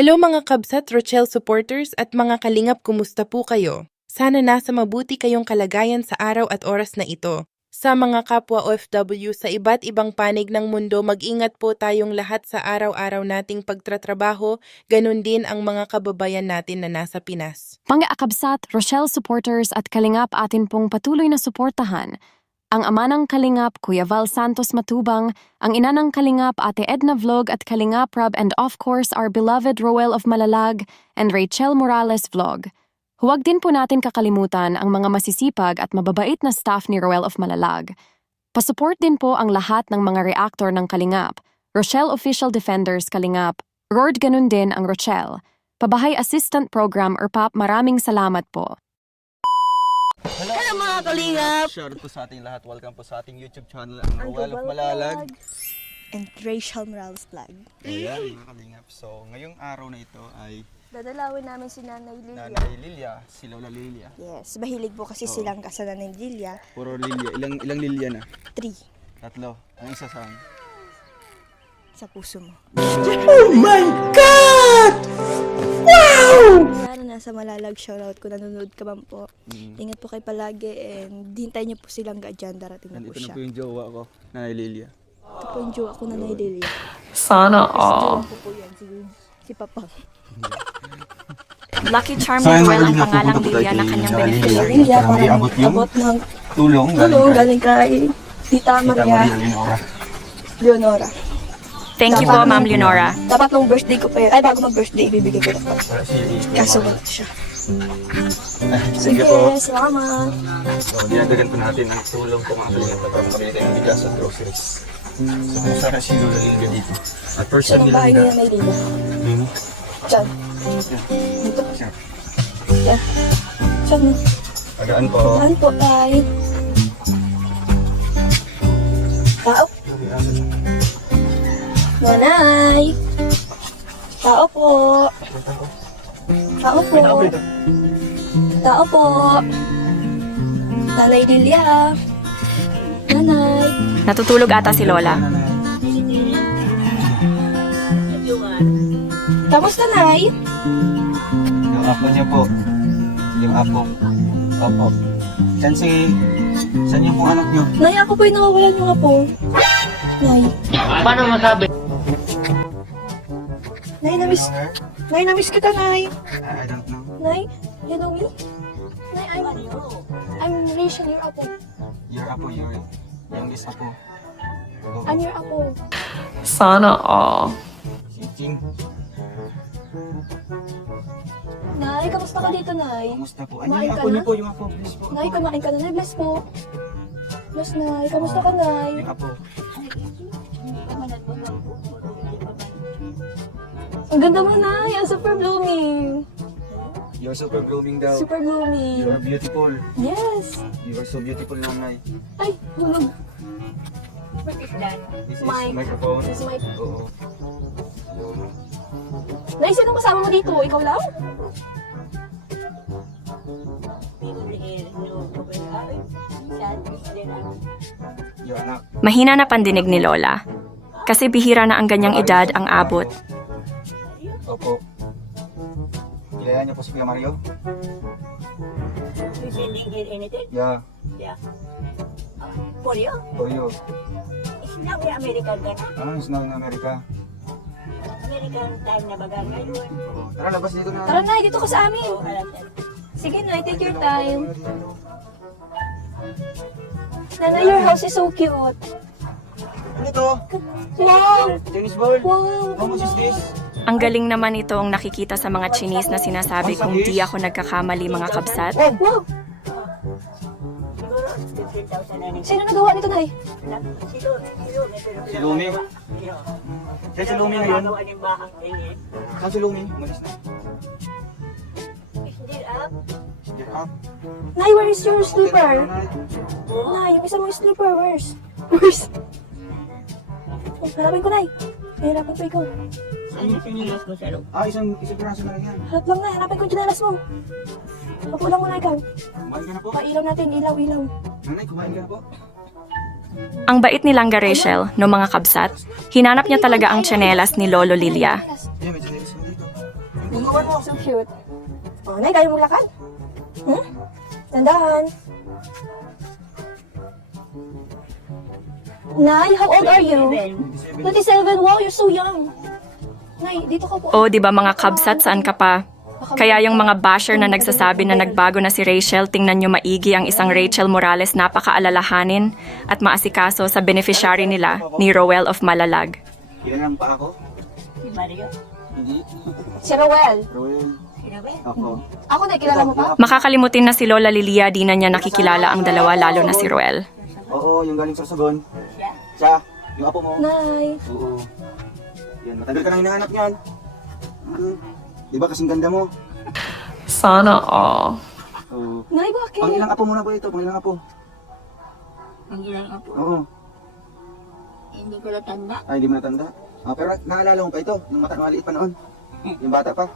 Hello mga Kabsat Rochelle supporters at mga kalingap, kumusta po kayo? Sana nasa mabuti kayong kalagayan sa araw at oras na ito. Sa mga kapwa OFW sa iba't ibang panig ng mundo, mag-ingat po tayong lahat sa araw-araw nating pagtratrabaho, ganun din ang mga kababayan natin na nasa Pinas. Mga Kabsat, Rochelle supporters at kalingap, atin pong patuloy na suportahan ang ama ng Kalingap, Kuya Val Santos Matubang, ang ina ng Kalingap, Ate Edna Vlog at Kalingap Rob, and of course our beloved Roel of Malalag and Rachel Morales Vlog. Huwag din po natin kakalimutan ang mga masisipag at mababait na staff ni Roel of Malalag. Pasupport din po ang lahat ng mga reactor ng Kalingap, Rochelle Official Defenders Kalingap, Rord ganun din ang Rochelle, Pabahay Assistant Program RPAP, maraming salamat po. Hello mga kalingap! Shout out po sa ating lahat. Welcome po sa ating YouTube channel, ang Roel of Malalag. And Rachel Morales Vlog. Ayan mga kalingap. So ngayong araw na ito ay Dadalawin namin si Nanay Lilia. Nanay Lilia, si Lola Lilia. Yes, mahilig po kasi silang sa Nanay Lilia. Puro Lilia. Ilang Lilia na? 3 Tatlo. Ang isa saan? sa puso mo. Oh my God! Wow! Lalo nasa Malalag, shoutout ko, nanonood ka man po. Ingat po kayo palagi and hintay niyo po silang dyan, darating na po Nandito na siya. po yung jowa ko, Nanay Lilia. Ito po yung jowa ko, Nanay Lilia. Sana Jowa ko po yan, si Papang. Lucky Charm ni Roel ang pangalang Lilia na kanyang beneficiary. Lilia, Para parang abot yung abot ng tulong tulong galing kay Tita Maria Leonora. Leonora. Thank you po, Ma'am Leonora. Dapat nung birthday ko pa yun. Ay, bago mag-birthday, ibibigay ko na po. Kaso wala siya. Sige Sige, po. salamat. So, dinadagan po natin ang tulong po mga kalingap para makabili tayo ng bigas at groceries. So, kumusta na si Lola Lilia dito? At first Siya time ng bahay nila niya may lilo. Diyan. Dito. Yan. Diyan mo. Pagaan po. Saan po tayo? Tao? Nanay! Tao po! Tao po! Tao po! Nanay Lilia! Nanay! Natutulog ata si Lola. Kamusta, Nay? Yung apo niya po. Yung apo. Opo. Saan yung pong anak niyo? Nay, ako po yung nawawalan yung apo. Nay. Paano masabi? Nay, namiss kita, Nay. I don't know. Nay, you know me? Nay, I'm Rachel, your apo. Your apo, your youngest apo. Oh, I'm your apo. Sana all. si Ching. Nay, kamusta ka dito, Nay? Kumusta po? Ano Kumain yung ka apo niyo na? po? Yung apo, please po. Nay, kumain ka na, Nay. Bless po. Bless, Nay. Kamusta ka, Nay? Yung apo. Ang ganda mo, Nay. Ang super blooming. You're super blooming daw. Super blooming. You're beautiful. Yes. You are so beautiful, nanay. Ay, hulog. This is Mic. microphone. This is mic. Oo. Nay, sino kasama mo dito? Ikaw lang? Your anak. Mahina na pandinig ni Lola. Kasi bihira na ang ganyang edad ang abot. Opo. Kilala niyo po si Kuya Mario? Yeah. For you? For you. It's now the American ka na. Ah, he's now in America. American time na baga ngayon. Oo. Tara, labas dito na. Tara, Nay. Dito ka sa amin. So, alam na. Sige, Nay. Take your time. Nanay, your house is so cute. Ano to? Wow! Tennis ball? Wow! How much is this? Ang galing naman itong nakikita sa mga Chinese na sinasabi kung di ako nagkakamali, mga Kabsat. Wow! Siguro, 15,000 na rin. Sino nagawa nito, Nay? Si Lumi. Saan si Lumi ngayon? Gagawa ng bahang tingin. Saan si Lumi? Umalis na. Still up. Get up. Nay, where is your slipper? Nay, yung isa mong slipper, where's? Where's? Oh, hanapin ko, Nay. Hanapin ko ikaw. Saan yung sinilas ko sa loob? Ah, isang piraso na lang yan. Hanap lang, Nay. Hanapin ko yung dinalas mo. Papulang mo na ikaw. Kumain ka na po. Pailaw natin, ilaw. Nanay, kumain ka na po. Ang bait ni Langga Rachel, no mga Kabsat, hinanap niya talaga ang tsinelas ni Lolo Lilia. Yeah, may chinelas mo dito. Gumawan mo. So cute. Oh, Nay, kaya mo lakad? Hmm? Tandahan. Nay, how old are you? 27. Wow, you're so young. Nay, dito ka po. O, di ba mga kabsat, saan ka pa? Kaya yung mga basher na nagsasabi na nagbago na si Rachel, tingnan nyo maigi ang isang Rachel Morales napaka-alalahanin at maasikaso sa beneficiary nila ni Roel of Malalag. Ilan lang pa ako? Si Mario. Hindi. Si Roel. Roel. Si Robert. Ako. Ako, Nay, kilala mo pa? Makakalimutin na si Lola Lilia, di na niya nakikilala ang dalawa, lalo na si Roel. Oo, yung galing sa Sagon. Siya. Siya. Yung apo mo. Nay. Oo. Yan, matagal ka nang hinahanap niyan. Di ba kasing ganda mo? Sana all. Oo. Nay, bakit? Pang ilang apo mo na ba ito? Pang ilang apo? Ang ilang apo. Oo. Hindi ko natanda. Ay, hindi mo natanda. Ah, pero naalala mo pa ito, yung maliit pa noon. Yung bata pa.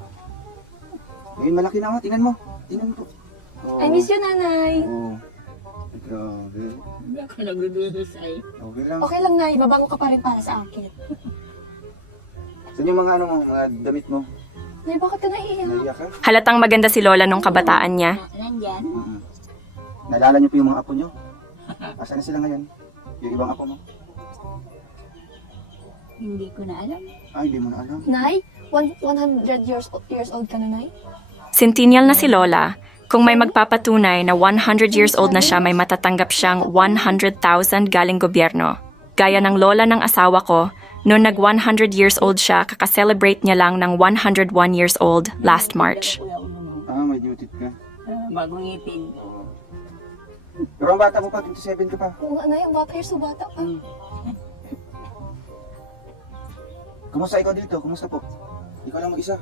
Ngayon malaki na ako, tingnan mo. Tingnan mo. Oo. I miss you, Nanay. Oo. Grabe. Hindi ako nagbibihis ay. Okay lang. Okay lang, Nay. Babago ka pa rin para sa akin. Saan yung mga ano mo, mga damit mo? Nay, bakit ka naiiyak? Naiyak ka? Halatang maganda si Lola nung kabataan niya. Nandyan. Naalala niyo po yung mga apo niyo? Asan na sila ngayon? Yung ibang apo mo? Hindi ko na alam. Ay, hindi mo na alam. Nay, 100 years old ka na, Nay? Centennial na si Lola. Kung may magpapatunay na 100 years old na siya, may matatanggap siyang 100,000 galing gobyerno. Gaya ng lola ng asawa ko, noon nag 100 years old siya, kakaselebrate niya lang ng 101 years old last March. Kuya ulo mo. Ah, may duty ka. Bagong ngipin. Pero ang bata mo pa, 27 ka pa. Oo nga, Nay. Ang bata, you're so bata pa. Kumusta ikaw dito? Kumusta po? Ikaw lang mag-isa.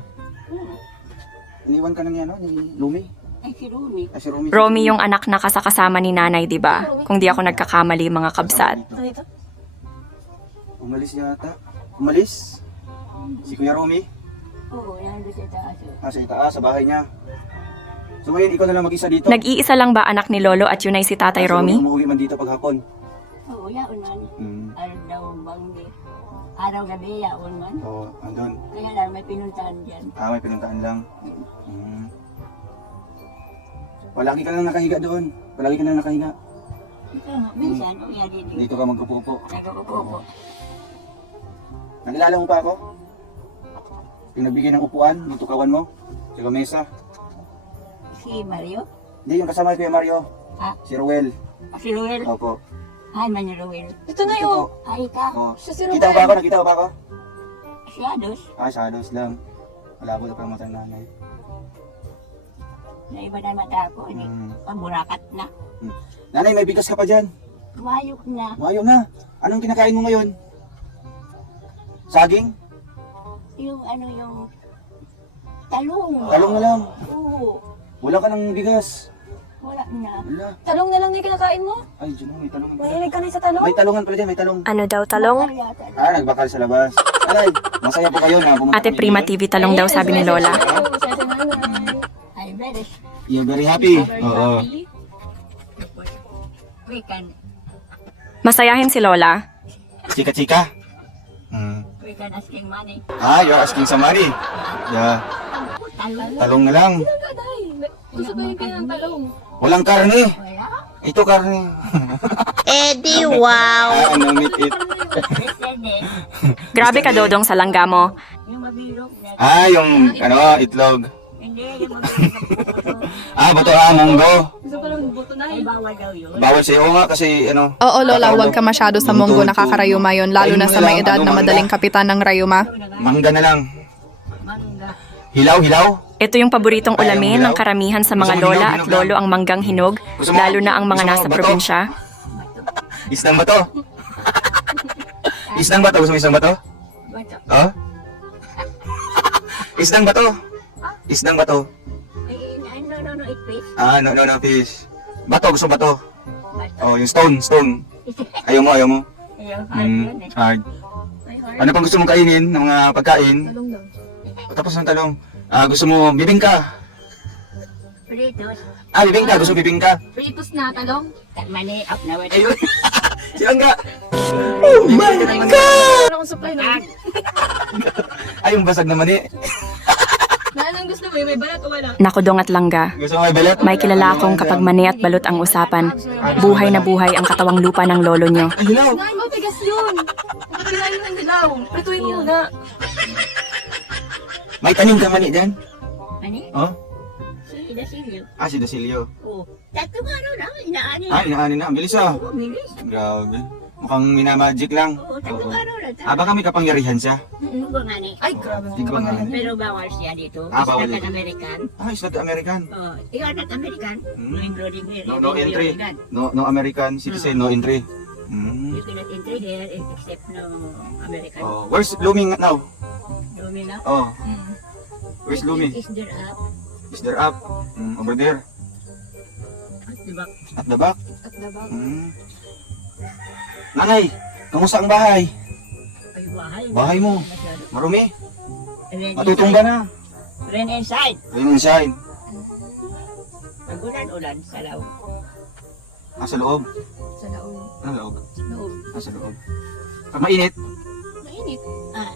Iniwan ka na niya, no? Ni Lumi. Ay, si Rumi. Ay, si Rumi. Romy yung anak na kasakasama ni nanay, di ba? Kung di ako nagkakamali mga kabsat. Ano ito? Umalis yata. Umalis? Si Kuya Rumi? Oo, yan doon sa taas. Sa itaas, sa bahay niya. So ngayon, ikaw na lang mag-isa dito? Nag-iisa lang ba anak ni Lolo at yun ay si Tatay Romy? Umuwi man dito paghapon. Oo, yaon man. Hmm. Araw daw banggi. Araw gabi, yaon man. Oo, andun. Kaya lang, may pinuntahan dyan. Ah, may pinuntahan lang. Hmm. Palagi ka lang nakahiga doon. Palagi ka lang nakahiga. Ito nga, minsan, uya dito. Dito ka magkupupo. Nagkukupo. Nakilala mo pa ako? Yung nagbigay ng upuan, yung tukawan mo, sa mesa. Si Mario. Hindi, yung kasama ni Kuya Mario. Ah, Si Ruel. si Ruel. Opo. Ay, man yung Ruel. Ito na Ito yun. po. Ay, ka. Oh. Siya si Kita mo ba ako? Ruel. Nakita mo ba ako? Si Ados. Ah, shadows lang. Malabo na parang mata ng nanay. Na iba na mata ko. Hindi. Paburakat na. Nanay, may bigas ka pa dyan. Kumayok na. Mayo na. Anong kinakain mo ngayon? Saging? Yung ano yung talong. Talong na lang. Oo. Wala ka ng bigas. Wala na. Wala. Talong na lang na yung kinakain mo? Ay, dyan may talong. Mahilig ka na sa talong? May talongan pala dyan, may talong. Ano daw talong? Yata. Ah, nagbakal sa labas. Alay, masaya po kayo na pumunta Ate kami Prima dito. TV talong daw sabi ni Lola. Oo, siya si Nanay. Ay, very. You're very happy. Oo. We can. Masayahin si Lola. Chika-chika. We can asking money. Ah, you're asking some money. Yeah. Talong. Talong na lang. Nanay, gusto ko yung kaya ng talong. Walang karne. Wala. Ito karne. Eddie, wow! Ah, no meat it. Listen eh. Grabe ka Dodong sa langga mo. Yung mabilog na. Ah, yung ano, itlog. Hindi, yung mabilog na puso. Ah, bato munggo. Gusto ko lang buto na Ay, bawal daw yun. Bawal sa'yo nga kasi ano. Oo Lola, huwag ka masyado sa munggo, nakakarayuma yon, lalo na sa may edad na madaling kapitan ng rayuma. Mangga na lang. Mangga. Hilaw, hilaw. Ito yung paboritong ulamin ng karamihan sa mga lola at lolo ang manggang hinog, lalo na ang mga nasa probinsya. Isdang bato. Isdang bato. Gusto mo isdang bato? Bato. Oh? Isdang bato. Isdang bato. Ay, no, it fish. Ah, no, fish. Bato, gusto mo bato. Bato. Oh, yung stone. Ayaw mo. Ayaw, hard Hmm, yun eh. hard. Ay, hard. Ano pang gusto mong kainin ng mga pagkain? Talong daw. Tapos ng talong. Ah, gusto mo bibingka? Fritos. Ah, bibingka. Gusto mo bibingka? Pritos na talong. Mani up na wala. Ayun. Silang ka. Oh my God! Wala akong supply na. Ay, yung basag naman eh. Nay, Anong gusto mo? May balat o wala? Nakudong at langga. Gusto mo may balat? May kilala akong kapag mani at balot ang usapan, buhay na buhay ang katawang lupa ng lolo nyo. Ay, hilaw! Nay, matigas yun. Kinain mo ng dilaw. Prituin mo na. May tanim ka mani dyan? Ano? Oh? Si Dasilio. Ah, si Dasilio. Oo. Tatlong araw na, inaani. Ah, inaanin na. Ang bilis ah. Oo, bilis. Grabe. Mukhang minamagic lang. Oo, tatlong araw na. Ah, baka may kapangyarihan siya. Ano ba nga ni? Ay, grabe. Hindi ko nga. Pero bawal siya dito. Ah, bawal Isla dito. American. Ah, is that American? Oh, ikaw na American. Hmm. Including me. No entry. No American citizen, no entry. Hmm. You cannot enter there except no American. Oh, where's Blooming now? Domina. Oh, where's Blooming? Is there up Is there up? Over there. at the back? At the back. At dabang. Nanay, kamusta ang bahay? Ay, bahay. Bahay mo. Masyado. Marumi. Rain Matutumba na. Rain inside. Rain inside. Pag-ulan-ulan sa loob. Ah, sa loob. Sa laon. Ano loob? Loob. Ah, sa loob. Pag mainit. Mainit. Ah,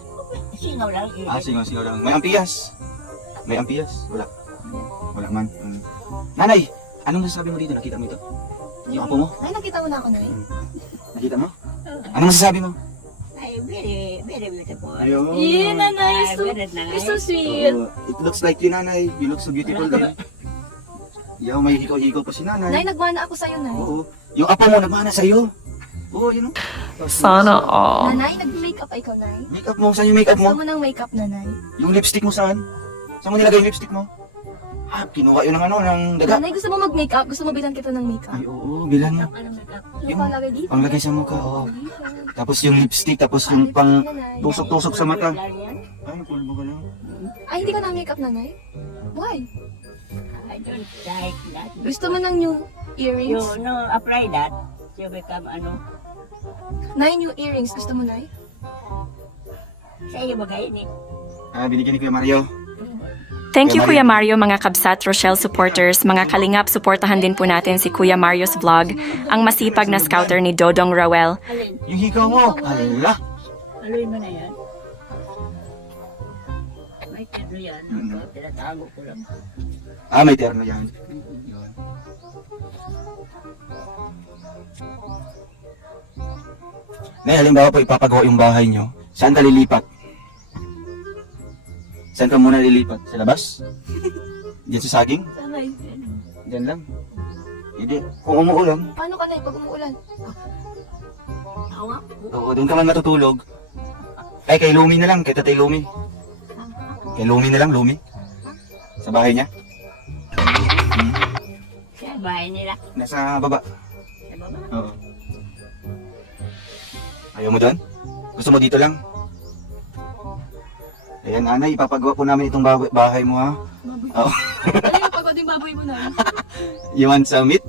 singaw lang. Ah, singaw lang. May ampias. May ampias. Wala. Wala man. Nanay, anong masasabi mo dito? Nakita mo ito? Yung apo mo? Ay, nakita mo na ako, Nay. Nakita mo? Anong masasabi mo? Ay, very, very beautiful. Ayun. Yeah, Nanay. Ay, So, very nice. you're so sweet. It looks like you, nanay. You look so beautiful din. Yaw, may hikaw-hikaw pa si nanay. Nay, nagmana ako sa'yo, Nay. Oo. Yung apo mo nagmana sa'yo. Oo, yun o. Sana all. Nanay, nag-makeup pa ikaw, Nay. Makeup mo. Saan yung makeup mo? Gusto mo ng makeup, Nanay? Yung lipstick mo saan? Saan mo nilagay yung lipstick mo? Ah, kinuha yun ng ano, ng daga. Nanay, gusto mo mag-makeup? Gusto mo bilang kita ng makeup? Ay, oo, bilan mo. Ano makeup? Yung Yung panglagay dito? panglagay sa mukha, oo. Tapos yung lipstick, tapos yung pang Nanay. tusok-tusok sa mata. Lang yan. Ay, pulbo ka lang. Ay, hindi ka na makeup, Nanay? Why? I don't like that. Gusto mo ng new You earrings? know, apply that. You become ano. Nay, new earrings. Gusto mo, Nay? Sa iyo bagay ni. Ah, binigyan ni Kuya Mario. Thank you Kuya Mario, mga Kabsat Rochelle supporters, mga Kalingap, suportahan din po natin si Kuya Mario's vlog, ang masipag na scouter ni Dodong Rowell. Alin? Yung hikaw mo. Ala. Aluin mo na yan. May terno yan. Tinatago ko lang. Ah, may terno yan. Yun. Nay, halimbawa po ipapagawa yung bahay nyo. Saan ka lilipat? Saan ka muna lilipat? Sa labas? Diyan sa saging? Nanay. Diyan lang. Hindi. Kung umuulan, Paano ka, Nay, pag umuulan? Awa. oo, doon ka man matutulog. Ay, kay Lumi na lang. Kay Tatay Lumi. Kay Lumi na lang, Lumi. Sa bahay niya. Sa bahay nila. Nasa baba. Sa baba. Oo. Ayaw mo doon? Gusto mo dito lang? Ayan, nanay, ipapagawa po namin itong bahay mo, ha? Oo. Nanay, napagod yung baboy mo, Nay. You want some meat?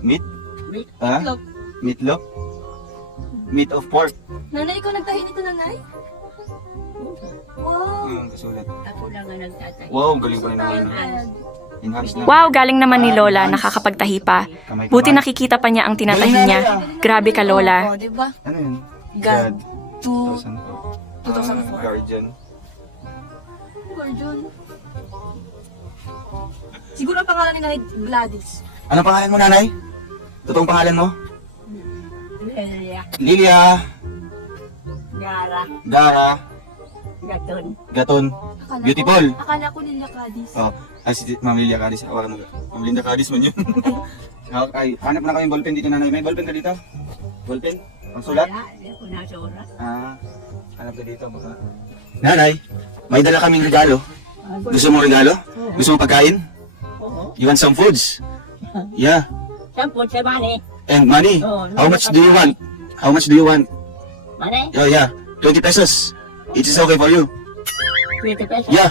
Meat? Meat. Ha? Meatloaf. Meatloaf? Meat of pork. Nanay, ikaw nagtahi nito, Nanay? Wow. Kasulat. Ako lang ang nagtatay. Wow, galing pa rin naman. Enhance na. Wow, galing naman ni Lola, nakakapagtahi pa. Kamay-kamay. Buti nakikita pa niya ang tinatahi niya. Grabe ka Lola. Oo, diba? Ano yun? God. 2004. 2004. Guardian. Guardian. Siguro ang pangalan ni Nanay Gladys. Anong pangalan mo, nanay? Totoong pangalan mo? Lelia. Lilia. Yara. Dara. Gaton. Gaton. Akala Beautiful. Ko, akala ko Lilia Gladys. Oh, ay si Ma'am Lilia Cadiz. Hawakan mo. Ma'am Linda Cadiz man yun. Ay, hanap na kami ballpen dito, nanay. May ballpen ka dito? Ballpen? Pangsulat? Wala. Hindi ako nasulat. Ah, hanap ka dito baka. Nanay, may dala kaming regalo. Gusto mo regalo? Gusto mo pagkain? Oo. You want some foods? Yeah. Sampot sa mani. And money? Oh, How much do you want? How much do you want? Mani? Oh, yeah. 20 pesos. It is okay for you. 20 pesos. Yeah.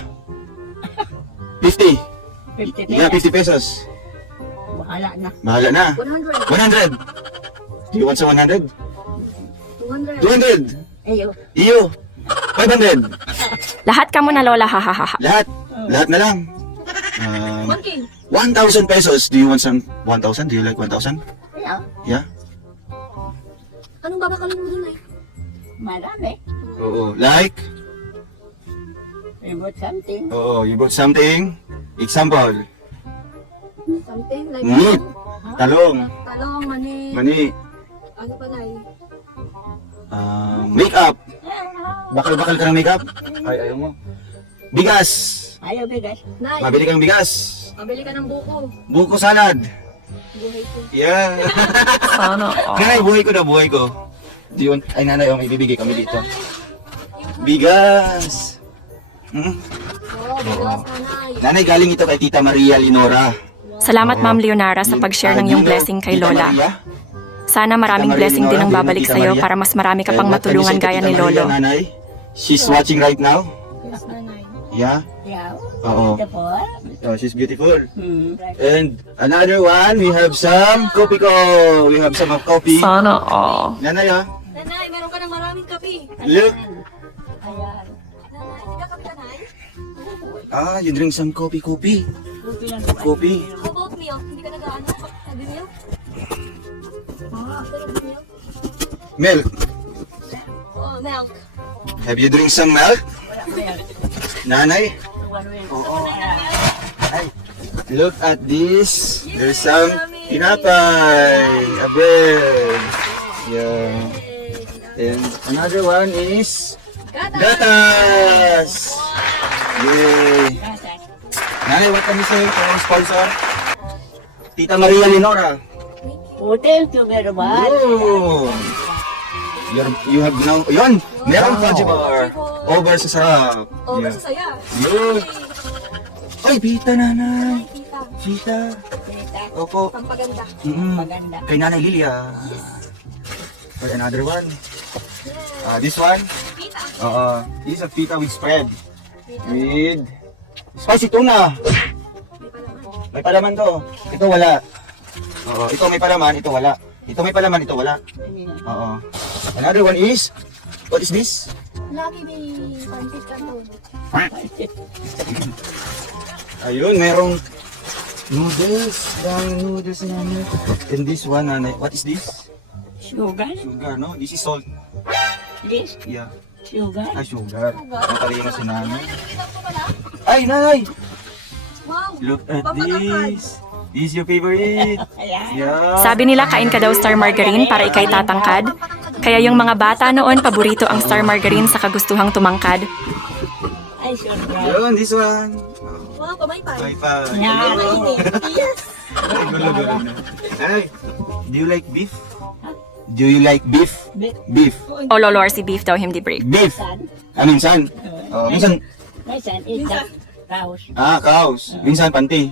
50. 50 pesos. Yeah, 50 pesos. Bahala na. Bahala na. 100. 100. Do you want some 100? 200. 200. Ayo. Iyo. 500. Lahat ka muna Lola, hahaha. Lahat. Lahat na lang. 1K. 1,000 pesos. Do you want some 1,000? Do you like 1,000? Ayo. Yeah? Anong babakalin mo dun, Nay? Marami. Oo. Like? We bought something. Oo, you bought something. Example. Something like Meat. Talong. talong, mani. Mani. Ano pa, Nay? Makeup. Bakal-bakal ka ng makeup? Ay, ayaw mo. Bigas. Ayaw bigas. Nay, Mabili kang bigas. pabili ka ng buko. Buko salad. Buhay ko. Yeah. Sana Nanay, buhay ko na, buhay ko. Yun. Ay, nanay, may ibibigay kami dito. Bigas. Hmm? Oh, bigas, Nanay. Nanay, galing ito kay Tita Maria Linora. Salamat Ma'am Leonara sa pag-share ng iyong blessing kay Tita Lola. Maria? Sana maraming Tita Maria blessing din ang Linora, babalik Tita sa iyo Maria. para mas marami ka pang And matulungan what can you say gaya to ni Tita Maria, Lolo. Nanay? She's watching right now? Yes, Nanay. Yeah? Yeah. Oo. Beautiful. Oh, she's beautiful. Hmm. And another one, we have some coffee ko. We have some of coffee. Sana all. Nanay, ah. Nanay, meron ka ng maraming kape. Look. Ayan. Nanay, hindi ka kape ka, Nay? You drink some coffee. Buti lang po. Coffee. How about milk? Hindi ka nag-ano? Sabi milk? Sarap milk? Milk. Oh, milk. Have you drink some milk? Nanay? One way. Oo. Ay, look at this. There's some tinapay. A bread. Yeah. And another one is gatas. Yay. Nanay, what can you say to our sponsor? Tita Maria Linora. Oh, thank you very much. Oh. You have now, yun, meron fudge bar. Over sa sarap. Oh, Yeah. basta saya. Yun. Ay, pita nanay. Tita, Pita. Tita, Opo. pampaganda. maganda. Kay Nanay Lilia. Or another one. This one. Tita. This is a pita with spread. With spicy tuna. May palaman to. Ito wala. Ito may palaman, ito wala. Ito may palaman, ito wala. Another one is, what is this? Lagi may pancit ka to. Ayun, merong noodles. Daming noodles na namin. And this one, what is this? Sugar? Sugar, no? This is salt. This? Yeah. Sugar? Sugar. Natalino si nanay. Ay, nanay! Wow! Look at Papatangkad. this. This is your favorite. Ayan. Yeah. Sabi nila kain ka daw star margarine para ikay tatangkad. Kaya yung mga bata noon paborito ang star margarine sa kagustuhang tumangkad. Ay, sugar. Yun, this one. Wow, pamaypay. High five. Yeah. Yes! Ay, gulo-gulo na. Nanay, do you like beef? Do you like beef? Beef. O lolo or si beef daw hindi break. Beef. San? Minsan. Minsan, Minsan, isa. Cows. cows. Minsan, panty.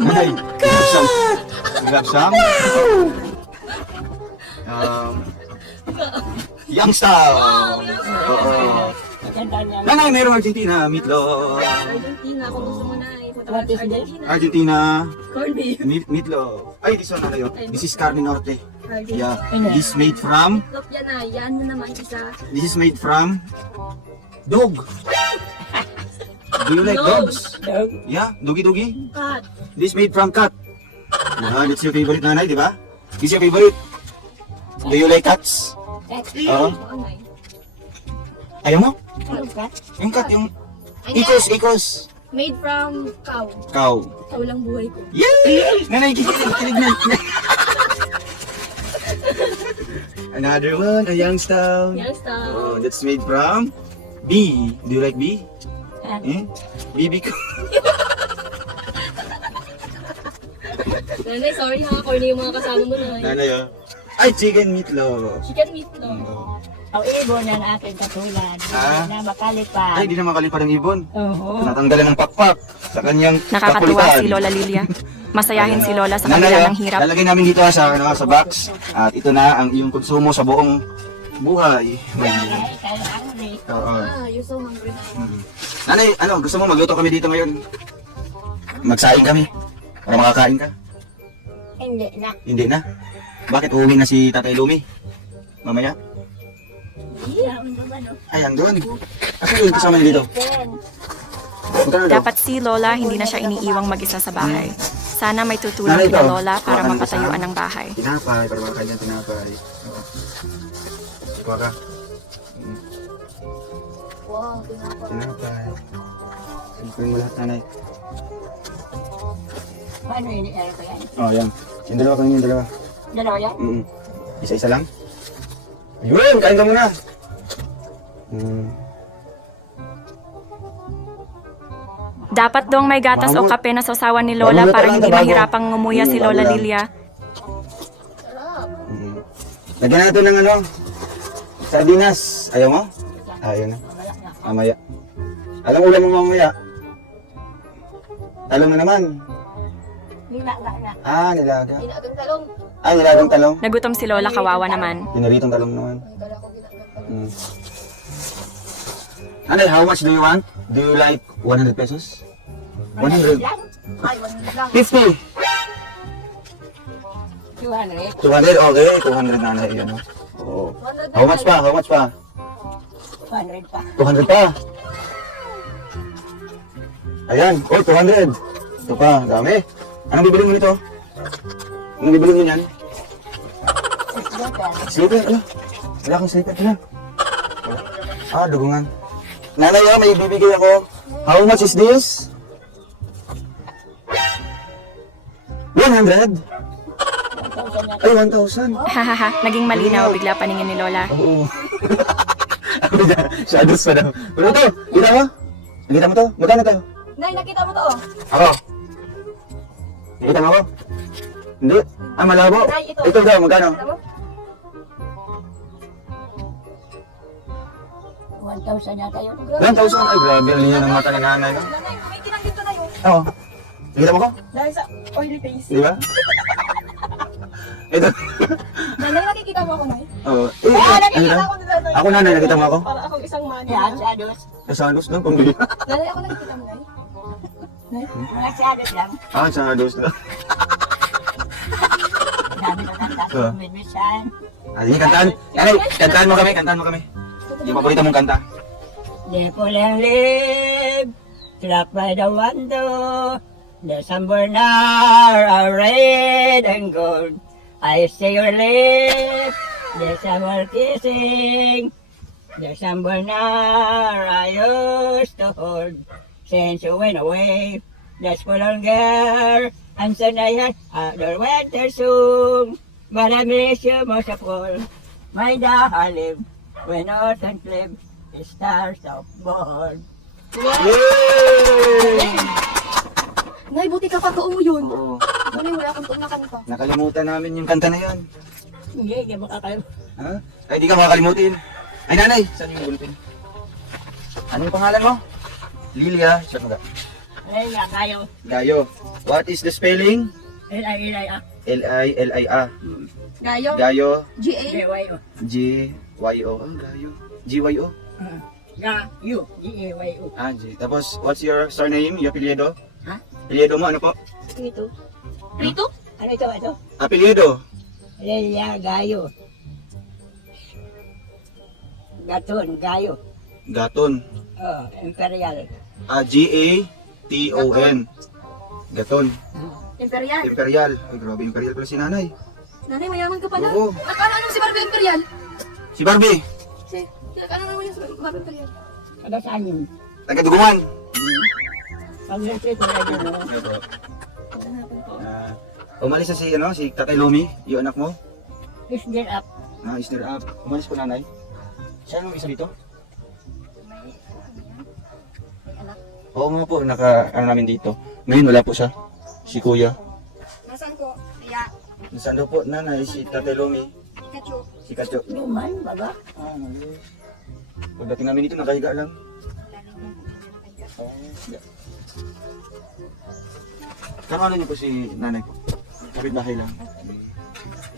Nanay, you have some? Young style. Oo. Maganda niya. Nanay, merong Argentina, meatloaf. Argentina, kung gusto mo na ipunta What ka is sa this? Argentina. Argentina, Corned beef. meatloaf. Ay, this one, ano yun? This is carne norte. Argentina. Yeah. This made from, Lop yan na, yan na naman isa. this is made from dog. Do you like dogs? Dog. Yeah, doggy. Cut. This made from cat. That's your favorite, nanay, di ba? This your favorite. Do you like cats? Oo. Oh, my. Ayaw mo? Ano ka? Yung cat, yung Ayan. ikos. Made from cow. Cow. Cow lang buhay ko. Yay! Nanay, kikinig na. Another one, a Youngstown. Yes, Oh, that's made from bee. Do you like bee? Bibi ko. Nanay, sorry ha, corny yung mga kasama mo na. Nanay, ay, chicken meatloaf. Chicken meatloaf. Ang ibon yan aking katulad. Ah. Na makalipan. Ay, di na makalipan ng ibon. Oo. Natanggalan ng pakpak sa kanyang Nakakatuwa kakulitan. si Lola Lilia. Masayahin si Lola sa Nanay, kabila ng hirap. lalagay namin dito sa box. At ito na ang iyong konsumo sa buong buhay. Ay, kaya angry. Oo. You're so hungry na. Nanay, gusto mo magluto kami dito ngayon? Magsaing kami? Para makakain ka? Hindi na. Hindi na. Bakit uuwi na si Tatay Lumi? Mamaya? Yeah, ano ba no? Ay, andun. Kasi yung kasama niya dito. Magkano daw? Dapat si Lola hindi na siya iniiwang mag-isa sa bahay. Sana may tutulong Nanay, kila ito. Lola para Hawakan ng mapatayuan isa. ng bahay. Tinapay, para makakain ng tinapay. Oo. Kuha ka. Wow, tinapay. Tinapay. Kunin mo lahat, nanay. Paano yun? Ano ko yan? Oh, yan. Yung dalawa, kunin yung dalawa. Dalawa yan? Isa-isa lang? Ayun, kain ka muna. Dapat dong may gatas o kape na sausawan ni Lola Bago na para talaga, hindi bago. mahirapang ngumuya si Bago Lola lang. Lilia. Lagyan natin ng ano, sardinas. Ayaw mo? Ayaw na. Mamaya. Alam ulam mo mamaya. Talong na naman. Ah, nilaga. Ah, nilagang talong. Nagutom si Lola, kawawa naman. Pinaritong talong naman. Anay, how much do you want? Do you like 100 pesos? 100? 50? 200. 200? Okay, 200 nanay. Yan. Oh. How much pa? How much pa? 200 pa. 200 pa. Ayan. Oh, 200. Ito pa. Dami. Anong bibili mo nito? Anong bibili mo niyan? Slipper. Ano? Wala akong slipper. Ano? Ah, dugungan. Nanay, may bibigay ako. How much is this? 100? Ay, 1,000. Hahaha, naging malinaw, bigla paningin ni Lola. Oo. Shadows pa daw. Ano to? Kita mo? Nakita mo to? Magkano to? Nay, nakita mo to oh. Ako. Nakita mo ako? Hindi. Ah, malabo. Nay, ito. Ito daw, magkano? Nakita mo? 1,000 yata yun. 1,000. Ay, grabe. Ang linya ng mata ni nanay, no? Nanay, may kinang dito na yun. Oo. Nakita mo ko? Dahil sa oily face. Di ba? Ito. Nanay, nakikita mo ako, Nay? Oo. Nakikita Ano? ako na Nanay. Ako nanay, nakita mo ako? Para akong isang mani. Yan, shadows. Shadows lang, pambili. Nanay, ako nakikita mo, Nay? Nay? Mga shadows lang. Ah, shadows lang. Dami na kanta. Oo. Midwisan. Ah, sige, kantaan. Nanay, kantaan mo kami, kantaan mo kami. Yung paborito mong kanta. They pull and live, struck by the window. The sunburn are red and gold. I see your lips, the summer kissing. The sunburn I used to hold. Since you went away, the school girl, and soon I had other winter soon. But I miss you most of all, my darling. When autumn flame, the stars of born. Yay! Nay, buti ka pa mo yun. Oo. Nanay, wala akong tuong na kanta. Nakalimutan namin yung kanta na yan. Hindi makakalim. Ha? Ay, di ka makakalimutin. Ay, nanay, saan yung bulletin? Ano yung pangalan mo? Lilia. Siya mga. Ay, nga kayo. Gayo. What is the spelling? Ilay. L-I-L-I-A. Gayo. Gayo. G-A. G-Y-O. G-Y-O. Ah, Gayo. G-Y-O. G-U. G-A-Y-O. Ah, G. Tapos, what's your surname? Your apelyido? Ha? Apelyido mo, ano po? Ito. Rito? Ano ito? Apelyido. Lelia Gayo. Gaton, Gayo. Gaton. Oh, Imperial. Ah, G-A-T-O-N. Gaton. Imperial. Imperial. Ay, grabe, Imperial pala si nanay. Nanay, mayaman ka pala. Oo. Nakala naman si Barbie Imperial. Si Barbie. Nakala naman yung si Barbie Imperial. Kada saan yun? Taga-Duguman. Pag-resit mo na yun. Ito. Umalis na si, ano, si Tatay Lumi, yung anak mo. Is there up? Ah, is there up? Umalis po nanay. Siya yung isa dito? Oo nga po, ano namin dito. Ngayon wala po siya. Si Kuya. Nasaan ko? Kaya, Nasaan daw po nanay, si Tatay Lumi. Kacho. Si Katyo. Luman, baga? Ah, mali. Pagdating namin dito, nakahiga lang. Ano niyo po si nanay ko? Kapit bahay lang.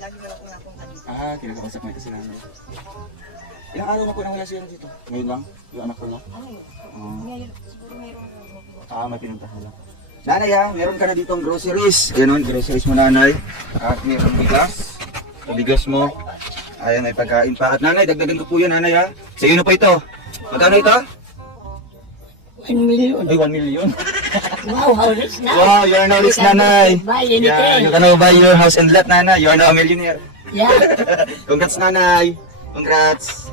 Lagi na lang una akong kanina. Ah, kinakausap mo ito si nanay. Ilang araw na po nang wala siya dito? Ngayon lang? Yung anak ko lang? Ngayon, siguro mayroon. Ah, may pinuntahan lang. Nanay ha, meron ka na dito ang groceries. Ayan o, groceries mo nanay. At meron bigas. Sa bigas mo. Ayan, may pagkain pa. At nanay, dagdagan ko po yan nanay ha. Sa iyo na pa ito. Magkano ito? 1 million. Ay, 1 million. Wow, how rich na? Wow, you're now rich nanay. Buy Yeah, anything. you can now buy your house and lot nanay. You're now a millionaire. Yeah. Congrats nanay. Congrats.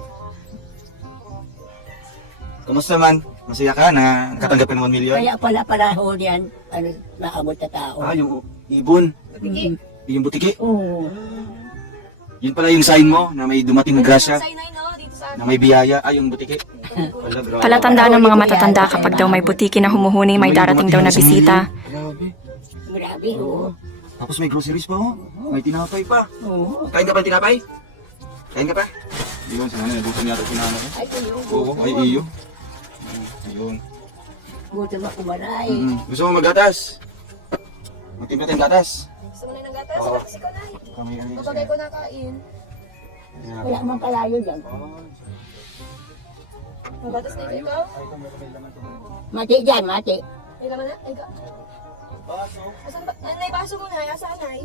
Kumusta man? Masaya ka na nakatanggap ka ng 1 million? Kaya pala ho yan, naabot na tao. Yung ibon, Mm. yung butiki. Oo. Yun pala yung sign mo na may dumating na grasya, Say na no, dito sa na may biyaya. Yung butiki. Wala, grabe. Palatandaan ng mga matatanda kapag daw may butiki na humuhuni, may darating daw na bisita. Grabe. Grabe ho. Tapos may groceries pa, oh. May tinapay pa. Oo. Kain ka pa ng tinapay? Kain ka pa? Yun, sana nagutom yata si nanay. Ay, kayo. Oo, ay iyo. Ayun. Gutom ako maray. Gusto mo maggatas? Magtimpla tayong gatas. gusto mo na ng gatas, Oo. kasi ko na. Kami ano yun. Kapag ko nakain, Wala mang palayo dyan. magatas na ikaw. Mati dyan, mati. Ay, laman na. Ay, asan ba? Nay, baso mo na. Asan, Nay?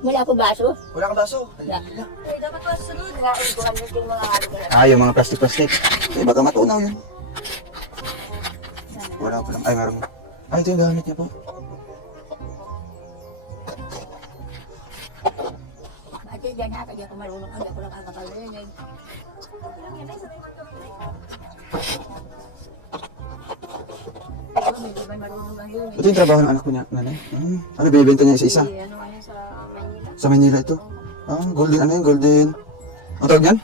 Wala ako baso. Wala kang baso. Wala. Ay, dapat ba susunod? Kaya ko kami yung mga ano ko na. Yung mga plastic. Eh, baka matunaw yun. Wala pa lang. Ay, meron. Ay, ito yung gamit niya po. Mati dyan ha, kaya ako marunong ang ako lang kakakalinig. Hindi ba marunong lang yun? Ito yung trabaho ng anak ko niya, nanay. Ano, binibenta niya isa-isa? Ano kaya sa Manila? Sa Manila ito. Golden, ano yun? Golden. Ang tawag niyan?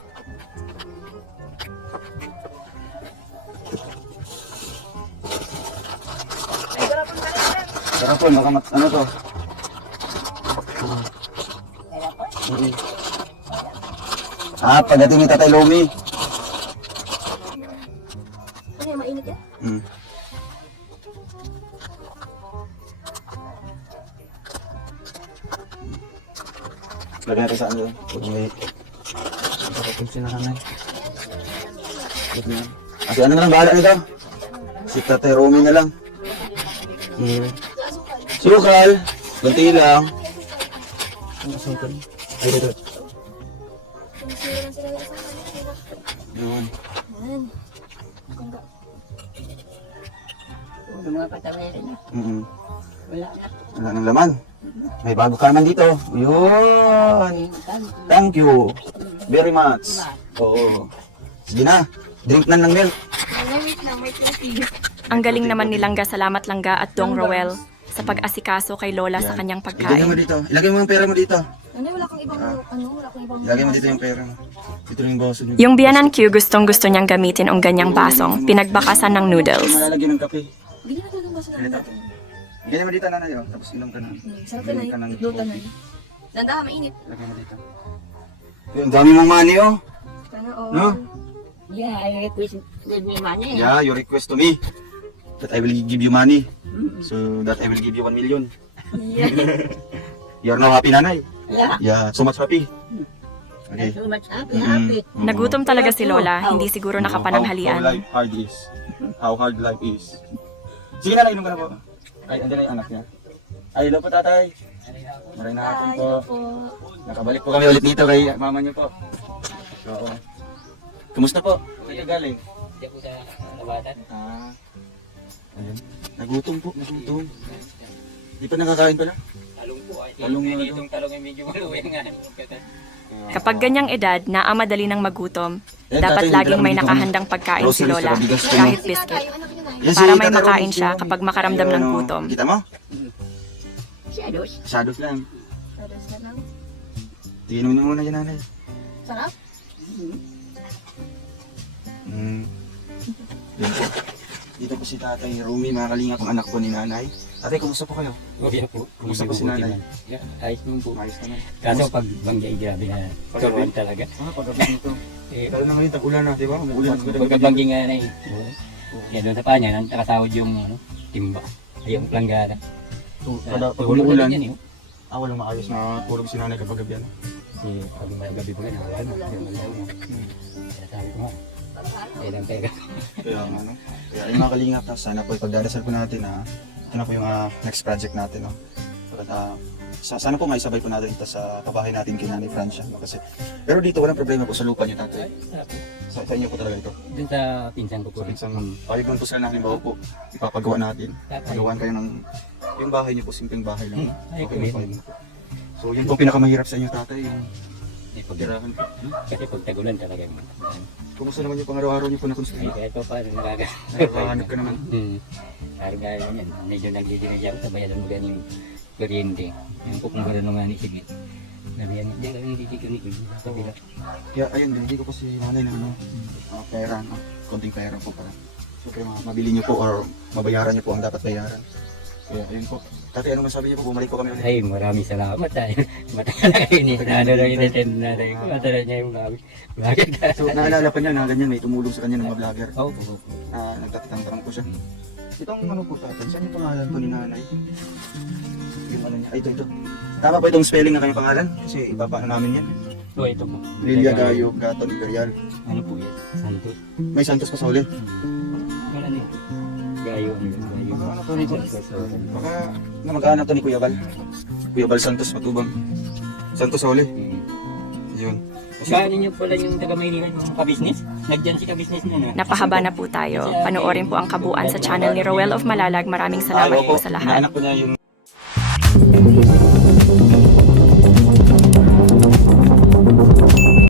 Ay, garapon ka rin yan. Karapon, ano to? Pagdating ni Tatay Lomi. Ano yan, mainit yan? Lagyan natin sa ano yun. Pag may... Pagdating sila nanay. Kasi ano na lang, bahala nito. Si Tatay Romy na lang. Sukal. Ganti lang. Ano sukal? Ay, dito. Sumisira lang sila sa kanila. Yun. Yan. Yung mga patawirin niya. Wala na. Wala nang laman. May bago ka naman dito. Yun. Thank you. Very much. Oo. Sige na. Drink na ng milk. Wait lang, may coffee. Ang galing naman ni Langga, salamat Langga at Dong Roel sa pag-asikaso kay Lola sa kanyang Ilagay mo pagkain. dito. Ilagay mo yung pera mo dito. Ano, wala kang ibang, wala kang ibang... Ilagay mo dito yung pera mo. Dito rin yung boso niyo. Yung biyanan Q, gustong-gusto niyang gamitin ang ganyang basong, pinagbakasan ng noodles. Malalagyan ng kape. Bigyan natin ng baso Ganito. natin. Ganyan mo dito, nanay. Oh. Tapos inom ka na. Sarap ka na Inom ka ng yun. Luto na coffee. yun. Dandahan, mainit. Ilagay mo dito. Yung dami mong money, oh. Sana all. No? Yeah, I request give me money. Yeah, you request to me that I will give you money. So that I will give you 1 million. You're now happy, nanay? Yeah. Yeah, so much happy. Okay. So much happy. Nagutom talaga si Lola, hindi siguro How nakapananghalian. life hard is. How hard life is. Sige na, inom ka na po. Ay, andyan na yung anak niya. Ay, hello po tatay. Maray na hapon po. Nakabalik po kami ulit dito kay mama niyo po. Oo. Kumusta po? Kayo galing? Hindi po sa labatan. Ayun. Nagutom po, nagutom. Di pa nakakain pala? Talong po ay. Talong na Itong talong ay medyo maluwi nga. Kapag ganyang edad, naamadali ng magutom, Eh, dapat tatay, laging may dito kami. nakahadang pagkain si Groceries, Lola, saka bigas po, kahit no? biscuit, Yung anak niya na. Yan si para may Tatay makain Robin, siya si- kapag makaramdam ng Ayun, gutom. Kita mo? Shadows. Shadows lang. Tadas na lang. Tingnan mo muna yan, nanay. Sarap. Yan po. Dito po si Tatay Rumi, mga kalingap ang anak po ni nanay. Tatay, kumusta po kayo? Okay po. Kumusta po si nanay? Ayos naman po. Ayos naman. Kaso pag bangga ay grabe na turuan talaga. Paggabi nito. Eh, Lalo na ngayon, tag-ulan na, di ba? Umuulan. pagka bangga nga na eh. Kaya doon sa panya, nakasawad yung timba. Ay, yung planggara. Pag Tulog umuulan, na yan eh. walang maayos na tulog si nanay kapag gabi. Kasi pag may gabi po ganun, wala na. Kaya sabi ko nga, kailan pera. Kaya ano, kaya yung mga kalingap na sana po ipagdarasal po natin na ito na po yung next project natin. No? Sana po maisabay po natin ito sa pabahay natin kay Nanay Francia. No? Kasi, pero dito walang problema po sa lupa niyo, tatay. Sa inyo po talaga ito. Doon sa pinsan ko po rin. Isang payag po sila natin bago po ipapagawa natin. Pagawan kayo ng yung bahay niyo po, simpleng bahay lang. Ay, Okay, kami. payag po. So yun po pinakamahirap sa inyo, tatay. Kasi pag, Tirahan. kasi pag tagulan talaga yung Kumusta naman yung pang-araw-araw niyo po na ay construction? kahit pa paano Nakahanap ka naman. Karga yan. Medyo naglilinis ako sa bayaran mo ganing kuryente. Yung po kung gano'n nga ni sige. Sabi yan, hindi ka rin ditikinig. Sabi lang. Kaya ayun, hindi ko kasi nanay na ano, pera, no? Konting pera po para. So kaya mabili niyo po or mabayaran niyo po ang dapat bayaran. Kaya ayun po. Tatay, ano masabi niyo po? Bumalik po kami ulit. Ay, maraming salamat tayo. Matagal na kayo niyo. Naano lang yung attend na tayo. Matala niya yung vlog. Bakit ka? So naalala pa niya na ganyan, may tumulong sa kanya ng mga vlogger. Oo, oo, oo. Nagtatitang-tarang po siya. Itong ano po tatay, saan yung pangalan po ni nanay? Yung ano niya, ay ito. Tama po itong spelling ng kanyang pangalan? Kasi ipapaano namin yan. So, ito po. Lilia Gayo, Gaton, Imperial. Ano po yan? Santos. May Santos pa sa uli. Ano yun? Gayo. Gayo. Baka ano to ni Baka na mag-aanap to ni Kuya Bal. Kuya Bal Santos, Matubang. Santos sa uli. Yun. Kaano niyo pala yung taga-Maynila yung ka-business? Nagdiyan si ka-business na na. Napahaba na po tayo. Panoorin po ang kabuuan sa channel ni Roel of Malalag. Maraming salamat po sa lahat. Inaanak ko niya yung